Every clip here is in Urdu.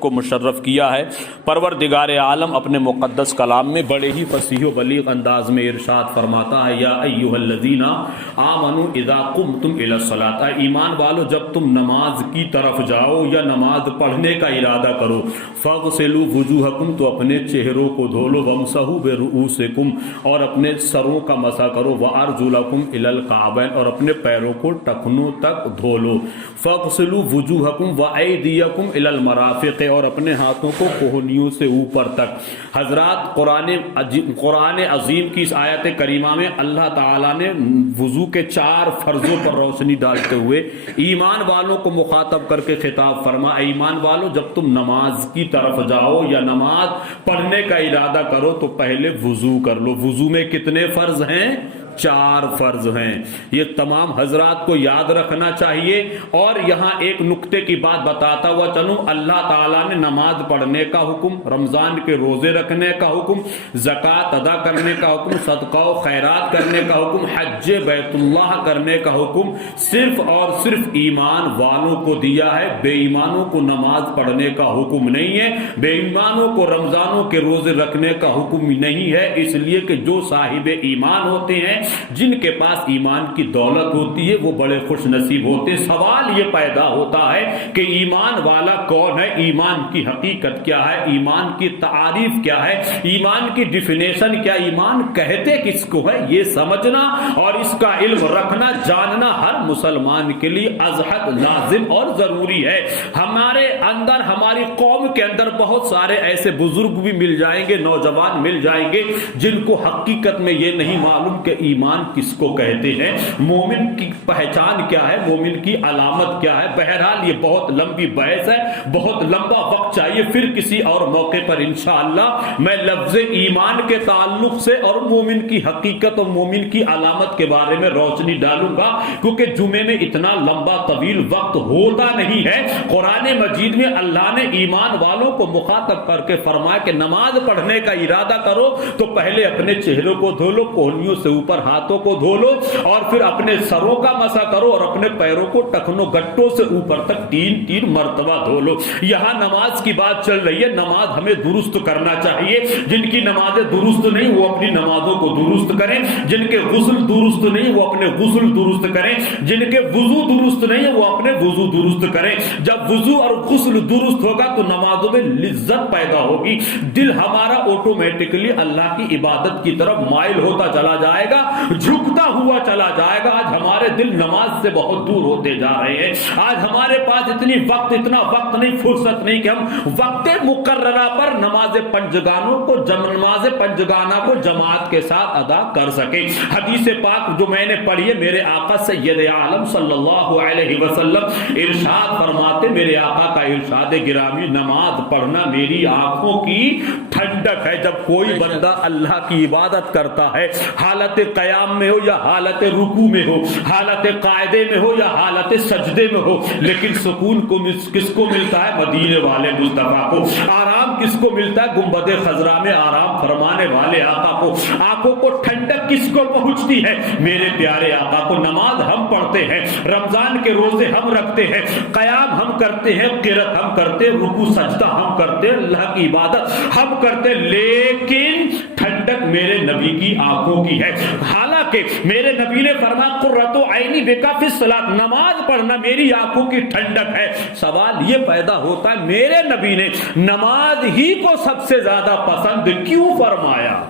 کو مشرف کیا ہے۔ پروردگار عالم اپنے مقدس کلام میں بڑے ہی فصیح و بلیغ انداز میں ارشاد فرماتا ہے، یا ایھا الذین آمنوا اذا قمتم الی الصلاۃ، ایمان والو جب تم نماز کی طرف جاؤ یا نماز پڑھنے کا ارادہ کرو، فاغسلوا وجوہکم، تو اپنے چہروں کو دھو لو، وامسحوا برؤوسکم، اور اپنے سروں کا مسح کرو، وارجلکم الی الکعبین، اور اپنے پیروں کو ٹخنوں تک دھو لو، فاغسلوا وجوہکم وایدیکم الی المرافق، اور اپنے ہاتھوں کو کوہنیوں سے اوپر تک۔ حضرات قرآن عظیم کی اس آیت کریمہ میں اللہ تعالیٰ نے وضو کے 4 فرضوں پر روشنی ڈالتے ہوئے ایمان والوں کو مخاطب کر کے خطاب فرما، ایمان والوں جب تم نماز کی طرف جاؤ یا نماز پڑھنے کا ارادہ کرو تو پہلے وضو کر لو۔ وضو میں کتنے فرض ہیں؟ 4 فرض ہیں۔ یہ تمام حضرات کو یاد رکھنا چاہیے۔ اور یہاں ایک نکتے کی بات بتاتا ہوا چلوں، اللہ تعالیٰ نے نماز پڑھنے کا حکم، رمضان کے روزے رکھنے کا حکم، زکوٰۃ ادا کرنے کا حکم، صدقہ و خیرات کرنے کا حکم، حج بیت اللہ کرنے کا حکم صرف اور صرف ایمان والوں کو دیا ہے۔ بے ایمانوں کو نماز پڑھنے کا حکم نہیں ہے، بے ایمانوں کو رمضانوں کے روزے رکھنے کا حکم نہیں ہے، اس لیے کہ جو صاحب ایمان ہوتے ہیں، جن کے پاس ایمان کی دولت ہوتی ہے، وہ بڑے خوش نصیب ہوتے ہیں۔ سوال یہ پیدا ہوتا ہے کہ ایمان والا کون ہے، ایمان کی حقیقت کیا ہے، ایمان کی تعریف کیا ہے، ایمان کی ڈیفینیشن کیا، ایمان کہتے کس کو ہے، یہ سمجھنا اور اس کا علم رکھنا جاننا ہر مسلمان کے لیے از حد لازم اور ضروری ہے۔ ہمارے اندر، ہماری قوم کے اندر بہت سارے ایسے بزرگ بھی مل جائیں گے، نوجوان مل جائیں گے، جن کو حقیقت میں یہ نہیں معلوم کہ ایمان کس کو کہتے ہیں، مومن کی پہچان کیا ہے، مومن کی علامت کیا ہے۔ بہرحال یہ بہت لمبی بحث ہے، بہت لمبا وقت چاہیے، پھر کسی اور موقع پر انشاءاللہ میں لفظ ایمان کے تعلق سے اور مومن کی حقیقت اور مومن کی علامت کے بارے میں روشنی ڈالوں گا، کیونکہ جمعے میں اتنا لمبا طویل وقت ہوتا نہیں ہے۔ قرآن مجید میں اللہ نے ایمان والوں کو مخاطب کر کے فرمایا کہ نماز پڑھنے کا ارادہ کرو تو پہلے اپنے چہروں کو دھو لو، کوہنیوں سے اوپر ہاتھوں کو دھو لو، اور پھر اپنے سروں کا مسح کرو اور اپنے پیروں کو ٹخنوں گٹوں سے اوپر تک 3 مرتبہ دھو لو۔ یہاں نماز کی بات چل رہی ہے، نماز ہمیں درست کرنا چاہیے۔ جن کی نمازیں درست نہیں وہ اپنی نمازوں کو درست کریں، جن کے غسل درست نہیں وہ اپنے غسل درست کریں، جن کے وضو درست نہیں وہ اپنے وضو درست کریں۔ جب وضو اور غسل درست ہوگا تو نمازوں میں لذت پیدا ہوگی، دل ہمارا آٹومیٹکلی اللہ کی عبادت کی طرف مائل ہوتا چلا جائے گا، جھکتا ہوا چلا جائے گا۔ آج ہمارے دل نماز سے بہت دور ہوتے جا رہے ہیں۔ آج ہمارے پاس اتنا وقت نہیں، فرصت نہیں کہ ہم وقت مقررہ پر نماز پنجگانہ کو جماعت کے ساتھ ادا کر سکیں۔ حدیث پاک جو میں نے پڑھی ہے، میرے آقا سید عالم صلی اللہ علیہ وسلم ارشاد فرماتے، میرے آقا کا ارشاد گرامی، نماز پڑھنا میری آنکھوں کی ٹھنڈک ہے۔ جب کوئی بندہ اللہ کی عبادت کرتا ہے، حالت قیام میں ہو یا حالت رکوع میں ہو، حالت قاعدے میں ہو یا حالت سجدے میں ہو، لیکن سکون کو کس کو ملتا ہے؟ مدینے والے مصطفیٰ کو۔ آرام کس کو ملتا ہے؟ گنبد خضرا میں آرام فرمانے والے آقا کو۔ آنکھوں کو ٹھنڈک کس کو پہنچتی ہے؟ میرے پیارے آقا کو۔ نماز ہم پڑھتے ہیں، رمضان کے روزے ہم رکھتے ہیں، قیام ہم کرتے ہیں، قرات ہم کرتے ہیں، رکوع سجدہ ہم کرتے ہیں، اللہ کی عبادت ہم کرتے ہیں، لیکن ٹھنڈک میرے نبی کی آنکھوں کی ہے۔ حالانکہ میرے نبی نے فرمایا قرۃ عینی بک فی الصلاۃ، نماز پڑھنا میری آنکھوں کی ٹھنڈک ہے۔ سوال یہ پیدا ہوتا ہے، میرے نبی نے نماز ہی کو سب سے زیادہ پسند کیوں فرمایا؟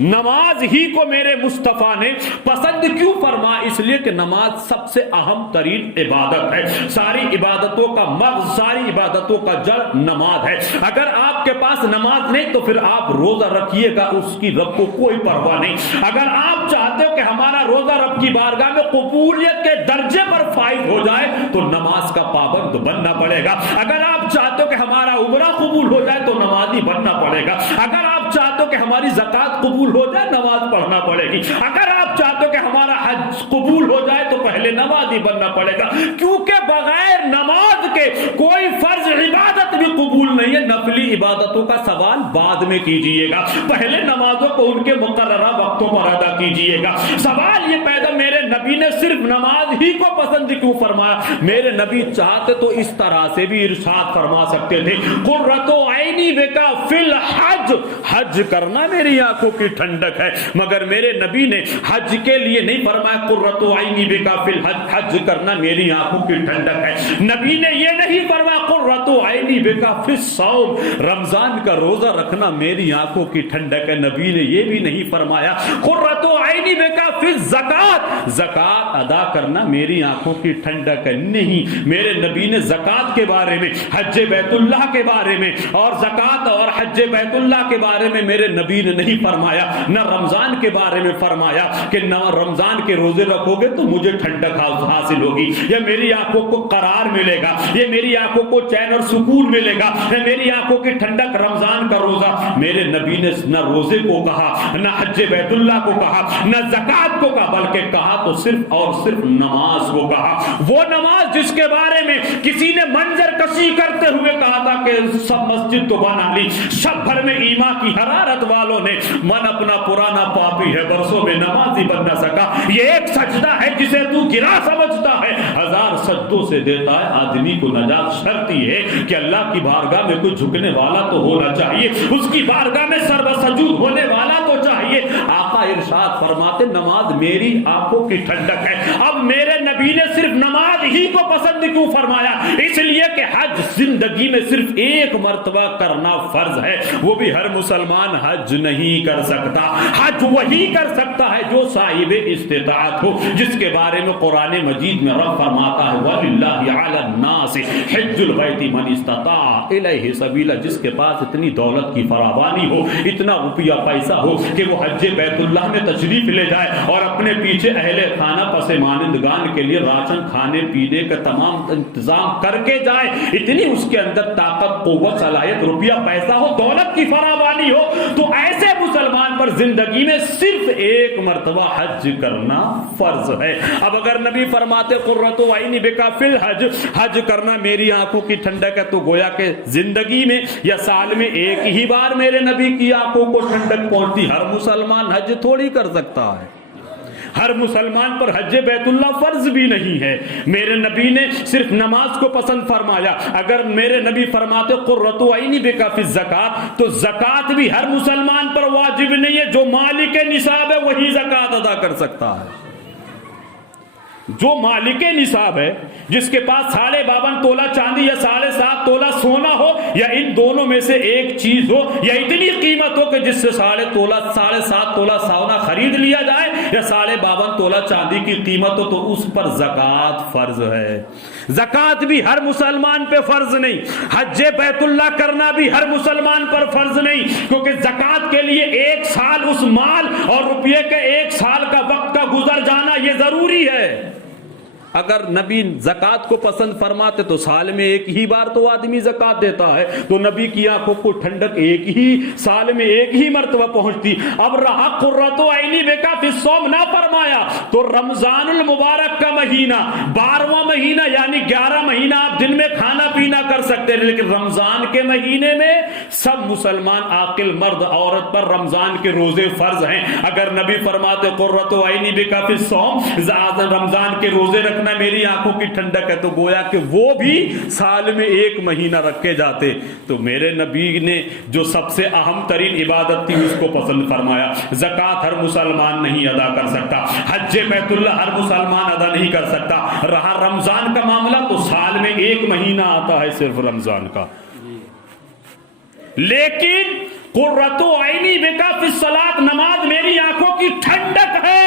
نماز ہی کو میرے مصطفیٰ نے پسند کیوں فرما؟ اس لیے کہ نماز سب سے اہم ترین عبادت ہے، ساری عبادتوں کا مغز، ساری عبادتوں کا جڑ نماز ہے۔ اگر آپ کے پاس نماز نہیں تو پھر آپ روزہ رکھیے گا، اس کی رب کو کوئی پرواہ نہیں۔ اگر آپ چاہتے ہو کہ ہمارا روزہ رب کی بارگاہ میں قبولیت کے درجے پر فائز ہو جائے تو نماز کا پابند بننا پڑے گا۔ اگر آپ چاہتے ہو کہ ہمارا عمرہ قبول ہو جائے تو نمازی بننا پڑے گا۔ اگر آپ چاہتے ہو کہ ہماری زکوٰۃ قبول ہو جائے نماز پڑھنا پڑے گی۔ اگر آپ چاہتے ہو کہ ہمارا حج قبول ہو جائے تو پہلے نمازی بننا پڑے گا، کیونکہ بغیر نماز کے کوئی فرض عبادت بھی قبول نہیں ہے۔ نفلی عبادتوں نمازوں کا سوال بعد میں کیجئے گا، پہلے نمازوں کو ان کے مقررہ وقتوں پر ادا کیجئے گا۔ سوال یہ پیدا میرے نبی نے صرف نماز ہی کو پسند کیوں فرمایا؟ میرے نبی چاہتے تو اس طرح سے بھی ارشاد فرما سکتے تھے قرۃ عینی بکا فی الحج، حج کرنا میری آنکھوں کی ٹھنڈک ہے، مگر میرے نبی نے حج کے لیے نہیں فرمایا قرۃ عینی بکا فی الحج، حج کرنا میری آنکھوں کی ٹھنڈک ہے۔ نبی نے یہ نہیں فرمایا قرۃ عینی بکا فی الصوم، رمضان کا روزہ رکھنا میری آنکھوں کی ٹھنڈک ہے۔ نبی نے یہ بھی نہیں فرمایا قرۃ عینی بکا فی الزکات، زکات ادا کرنا میری آنکھوں کی ٹھنڈک ہے۔ نہیں، میرے نبی نے زکات کے بارے میں، حج بیت اللہ کے بارے میں اور زکات اور حج بیت اللہ کے بارے میں میرے نبی نے نہیں فرمایا، نہ رمضان کے بارے میں فرمایا کہ نہ رمضان کے روزے رکھو گے تو مجھے ٹھنڈک حاصل ہوگی، یا میری آنکھوں کو قرار ملے گا، یہ میری آنکھوں کو چین اور سکون ملے گا، یا میری آنکھوں کی ٹھنڈک رمضان کا روزہ۔ میرے نبی نے نہ روزے کو کہا، نہ حج بیت اللہ کو کہا، نہ زکات کو کہا، بلکہ کہا تو صرف اور صرف نماز کو کہا۔ وہ نماز جس کے بارے میں کسی نے منظر کشی کرتے ہوئے کہا تھا کہ سب مسجد تو بنا لی، شب بھر میں ایمان کی حرارت والوں نے من اپنا پرانا پاپی ہے، برسوں میں نمازی بن نہ سکا، یہ ایک سجدہ ہے جسے تو گرا سمجھتا ہے، ہزار سجدوں سے دیتا ہے آدمی کو نجات۔ شرط یہ ہے کہ اللہ کی بارگاہ میں کوئی جھکنے والا تو ہونا چاہیے، اس کی بارگاہ میں سر سجود ہونے والا تو چاہیے۔ آقا ارشاد فرماتے نماز میری آنکھوں کی ٹھنڈک ہے۔ اب میرے نبی نے صرف نماز ہی کو پسند کیوں فرمایا؟ اس لیے کہ حج زندگی میں صرف ایک مرتبہ کرنا فرض ہے، وہ بھی ہر مسلمان حج نہیں کر سکتا۔ حج وہی کر سکتا ہے جو صاحب استطاعت ہو، جس کے بارے میں قرآن مجید میں رب فرماتا ہے وَلِلَّهِ عَلَى النَّاسِ حِجُّ الْبَيْتِ مَنِ اسْتَطَاعَ إِلَيْهِ سَبِيلًا، جس کے پاس اتنی دولت کی فراوانی ہو، اتنا روپیہ پیسہ ہو کہ وہ حج بیت اللہ میں تشریف لے جائے اور اپنے پیچھے اہل خانہ پس مانندگان کے لیے راشن کھانے پینے کا تمام انتظام کر کے جائے، اتنی اس کے اندر طاقت قوت صلاحیت روپیہ پیسہ ہو، دولت کی فراوانی ہو، تو ایسے مسلمان پر زندگی میں صرف ایک مرتبہ حج کرنا فرض ہے۔ اب اگر نبی فرماتے قرۃ عینی بکا فی الحج، حج کرنا میری آنکھوں کی ٹھنڈک ہے، تو گویا کہ زندگی میں یا سال میں ایک ہی بار میرے نبی کی آنکھوں کو ٹھنڈک پہنچتی۔ ہر مسلمان حج تھوڑی کر سکتا ہے، ہر مسلمان پر حج بیت اللہ فرض بھی نہیں ہے۔ میرے نبی نے صرف نماز کو پسند فرمایا۔ اگر میرے نبی فرماتے قرۃ عینی بکا فی الزکات، تو زکات بھی ہر مسلمان پر واجب نہیں ہے، جو مالک نصاب ہے وہی زکات ادا کر سکتا ہے۔ جو مالک نصاب ہے، جس کے پاس 52.5 تولہ چاندی یا 7.5 تولہ سونا ہو، یا ان دونوں میں سے ایک چیز ہو، یا اتنی قیمت ہو کہ جس سے 7.5 تولہ سونا خرید لیا جائے، یا 52.5 تولہ چاندی کی قیمت ہو، تو اس پر زکات فرض ہے۔ زکات بھی ہر مسلمان پہ فرض نہیں، حج بیت اللہ کرنا بھی ہر مسلمان پر فرض نہیں، کیونکہ زکات کے لیے ایک سال اس مال اور روپیے کے ایک سال کا وقت کا گزر جانا یہ ضروری ہے۔ اگر نبی زکات کو پسند فرماتے تو سال میں ایک ہی بار تو آدمی زکات دیتا ہے، تو نبی کی آنکھوں کو ٹھنڈک ایک ہی سال میں ایک ہی مرتبہ پہنچتی۔ اب رہا قرۃ عینی بکا فی الصوم نہ فرمایا تو رمضان المبارک کا مہینہ، 12واں مہینہ، یعنی 11 مہینہ آپ دن میں کھانا پینا کر سکتے ہیں، لیکن رمضان کے مہینے میں سب مسلمان عاقل مرد عورت پر رمضان کے روزے فرض ہیں۔ اگر نبی فرماتے قرۃ عینی بکا فی الصوم، رمضان کے روزے رکھ میری آنکھوں کی ٹھنڈک ہے، تو گویا کہ وہ بھی سال میں ایک مہینہ رکھے جاتے۔ تو میرے نبی نے جو سب سے اہم ترین عبادت تھی اس کو پسند فرمایا۔ زکات ہر مسلمان نہیں ادا کر سکتا، حج بیت اللہ ہر مسلمان ادا نہیں کر سکتا۔ رہا رمضان کا معاملہ تو سال میں ایک مہینہ آتا ہے صرف رمضان کا، لیکن قرۃ عینی بکا فی الصلاۃ، نماز میری آنکھوں کی ٹھنڈک ہے۔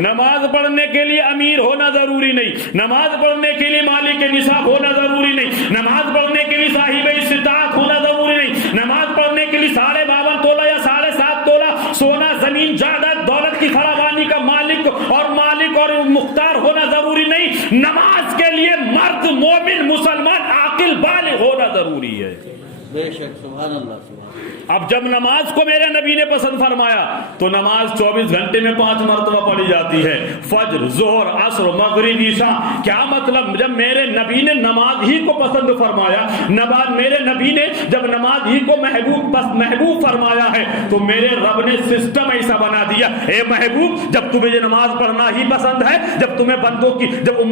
نماز پڑھنے کے لیے امیر ہونا ضروری نہیں، نماز پڑھنے کے لیے مالک نصاب ہونا ضروری نہیں، نماز پڑھنے کے لیے صاحب استطاعت ہونا ضروری نہیں، نماز پڑھنے کے لیے 52.5 تولہ یا 7.5 تولہ سونا، زمین، جائیداد، دولت کی فراوانی کا مالک اور مختار ہونا ضروری نہیں۔ نماز کے لیے مرد مومن مسلمان عاقل بالغ ہونا ضروری ہے۔ بے شک سبحان اللہ سبحان اللہ۔ اب جب نماز کو میرے نبی نے پسند فرمایا تو نماز 24 گھنٹے میں 5 مرتبہ پڑھی جاتی ہے، فجر، ظہر، عصر، مغرب، عشاء۔ کیا مطلب؟ جب میرے نبی نے نماز ہی کو پسند فرمایا، میرے نبی نے جب نماز ہی کو محبوب فرمایا ہے تو میرے رب نے سسٹم ایسا بنا دیا، اے محبوب جب تمہیں یہ نماز پڑھنا ہی پسند ہے، جب تمہیں بندوں کی جب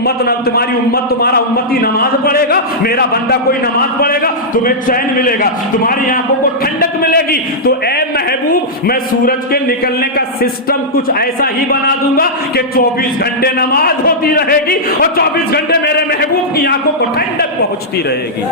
تمہاری امت تمہارا امتی نماز پڑھے گا، میرا بندہ کوئی نماز پڑھے گا، تمہیں چین ملے گا، تمہاری آنکھوں کو ٹھنڈک ملے گی۔ تو اے محبوب میں سورج کے نکلنے کا سسٹم کچھ ایسا ہی بنا دوں گا کہ 24 گھنٹے نماز ہوتی رہے گی اور 24 گھنٹے میرے محبوب کی آنکھوں کو ٹھنڈک پہنچتی رہے گی۔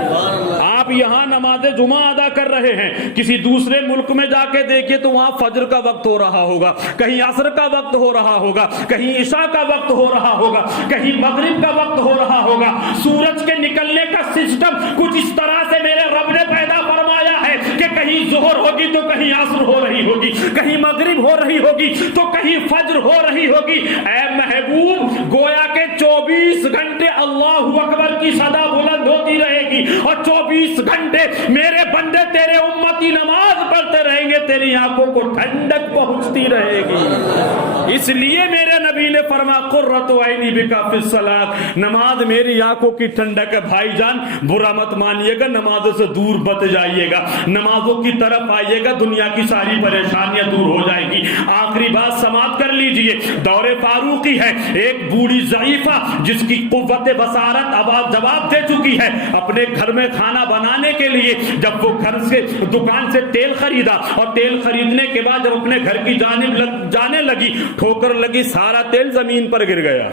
آپ یہاں نماز جمعہ ادا کر رہے ہیں، کسی دوسرے ملک میں جا کے دیکھیے تو وہاں فجر کا وقت ہو رہا ہوگا، کہیں عصر کا وقت ہو رہا ہوگا، کہیں عشاء کا وقت ہو رہا ہوگا، کہیں مغرب کا وقت ہو رہا ہوگا۔ سورج کے نکلنے کا سسٹم کچھ اس طرح سے میرے رب نے پیدا فرمایا ہے کہ کہیں ظہر ہوگی تو کہیں عصر ہو رہی ہوگی، کہیں مغرب ہو رہی ہوگی تو کہیں فجر ہو رہی ہوگی۔ اے محبوب گویا کہ 24 گھنٹے اللہ اکبر کی صدا بلند ہوتی رہے گی اور 24 گھنٹے میرے بندے تیرے امتی نماز پڑھتے رہیں گے، تیری آنکھوں کو ٹھنڈک پہنچتی رہے گی۔ اس لیے میرے نبی نے فرمایا قرۃ عینی بک فی الصلاۃ، نماز میری آنکھوں کی ٹھنڈک ہے۔ بھائی جان برا مت مانیے گا، نمازوں سے دور بت جائیے گا، نمازوں کی طرف آئیے گا، دنیا کی ساری پریشانیاں دور ہو جائیں گی۔ آخری بات سماعت کر لیجئے، دور فاروقی ہے، ایک بوڑھی ضعیفہ جس کی قوت بصارت جواب دے چکی ہے، اپنے گھر میں کھانا بنانے کے لیے جب وہ گھر سے دکان سے تیل خریدا اور تیل خریدنے کے بعد جب اپنے گھر کی جانب جانے لگی، ٹھوکر لگی، سارا تیل زمین پر گر گیا۔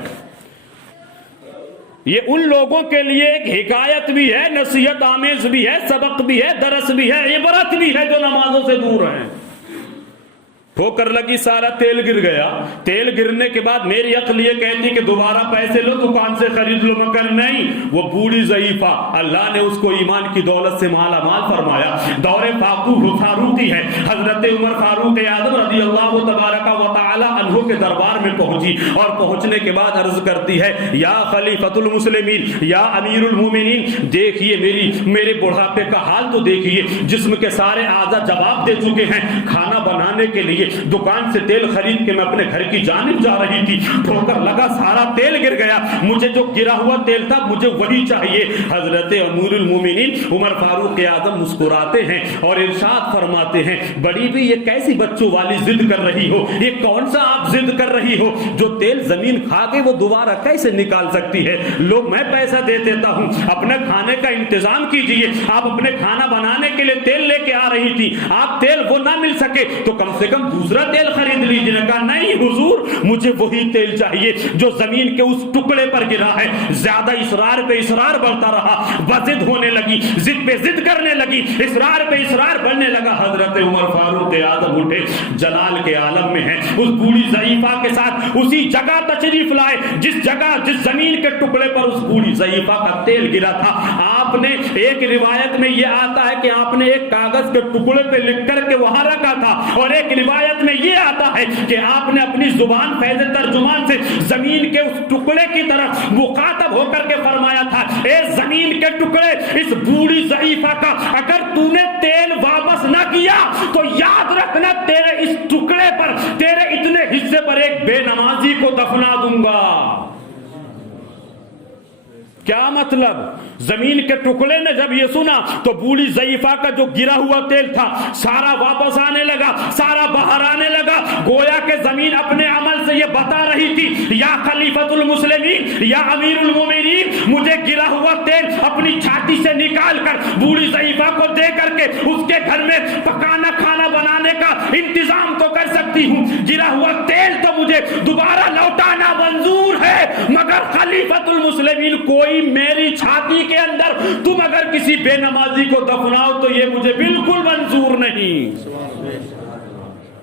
یہ ان لوگوں کے لیے ایک حکایت بھی ہے، نصیحت آمیز بھی ہے، سبق بھی ہے، درس بھی ہے، عبرت بھی ہے جو نمازوں سے دور ہیں۔ ٹھوکر لگی، سارا تیل گر گیا۔ تیل گرنے کے بعد میری عقل یہ کہتی کہ دوبارہ پیسے لو، دکان سے خرید لو، مگر نہیں، وہ بوڑھی ضعیفہ اللہ نے اس کو ایمان کی دولت سے مالا مال فرمایا۔ دور فاروقی ہے، حضرت عمر فاروق اعظم رضی اللہ تبارک و تعالی عنہ کے دربار میں پہنچی اور پہنچنے کے بعد عرض کرتی ہے یا خلیفۃ المسلمین، یا امیر المومنین، دیکھیے میرے بڑھاپے کا حال تو دیکھیے، جسم کے سارے اعضاء جواب دے چکے ہیں، کھانا بنانے کے لیے دکان سے تیل خرید کے میں اپنے گھر کی جانب جا رہی تھی، ٹھوکر لگا، سارا تیل گر گیا، مجھے جو گرا ہوا تیل تھا مجھے وہی چاہیے۔ حضرت امیر المومنین عمر فاروق اعظم مسکراتے ہیں اور ارشاد فرماتے ہیں بڑی بھی یہ کیسی بچوں والی ضد کر رہی ہو، یہ کون سا آپ ضد کر رہی ہو، جو تیل زمین کھا کے وہ دوبارہ کیسے نکال سکتی ہے، لو میں پیسہ دے دیتا ہوں، اپنے کھانے کا انتظام کیجئے۔ آپ اپنے کھانا بنانے کے لیے تیل لے کے آ رہی تھی، آپ تیل وہ نہ مل سکے تو کم سے کم دوسرا تیل خرید لیجیے۔ نے کہا نہیں حضور مجھے وہی تیل چاہیے جو زمین کے اس ٹکڑے پر گرا ہے۔ زیادہ اصرار پہ اصرار بڑھتا رہا، بضد ہونے لگی، ضد پہ ضد کرنے لگی، اصرار پہ اصرار بڑھنے لگا۔ حضرت عمر فاروق اعظم اٹھے، جلال کے عالم میں ہیں، اس بوڑھی ضعیفہ کے ساتھ اسی جگہ تشریف لائے جس زمین کے ٹکڑے پر اس بوڑھی ضعیفہ کا تیل گرا تھا۔ آپ نے ایک روایت میں یہ آتا ہے کہ آپ نے ایک کاغذ کے ٹکڑے پہ لکھ کر کے وہاں رکھا تھا، اور ایک روایت میں یہ آتا ہے کہ آپ نے اپنی زبان فیض ترجمان سے زمین کے اس ٹکڑے کی طرف مخاطب ہو کر کے فرمایا تھا اے زمین کے ٹکڑے، اس بوڑھی ضعیفہ کا اگر تو نے تیل واپس نہ کیا تو یاد رکھنا تیرے اس ٹکڑے پر، تیرے اتنے حصے پر ایک بے نمازی کو دفنا دوں گا۔ کیا مطلب؟ زمین کے ٹکڑے نے جب یہ سنا تو بوڑھی ضعیفہ کا جو گرا ہوا تیل تھا سارا واپس آنے لگا، سارا باہر آنے لگا، گویا کہ زمین اپنے عمل سے یہ بتا رہی تھی یا خلیفۃ المسلمین یا امیر المومنین مجھے گرا ہوا تیل اپنی چھاتی سے نکال کر بوڑھی ضعیفہ کو دے کر کے اس کے گھر میں پکانا کھانا بنانے کا انتظام تو کر سکتی ہوں، گرا ہوا تیل تو مجھے دوبارہ لوٹانا منظور ہے، مگر خلیفۃ المسلمین کوئی میری چھاتی کے اندر تم اگر کسی بے نمازی کو دفناؤ تو یہ مجھے بالکل منظور نہیں۔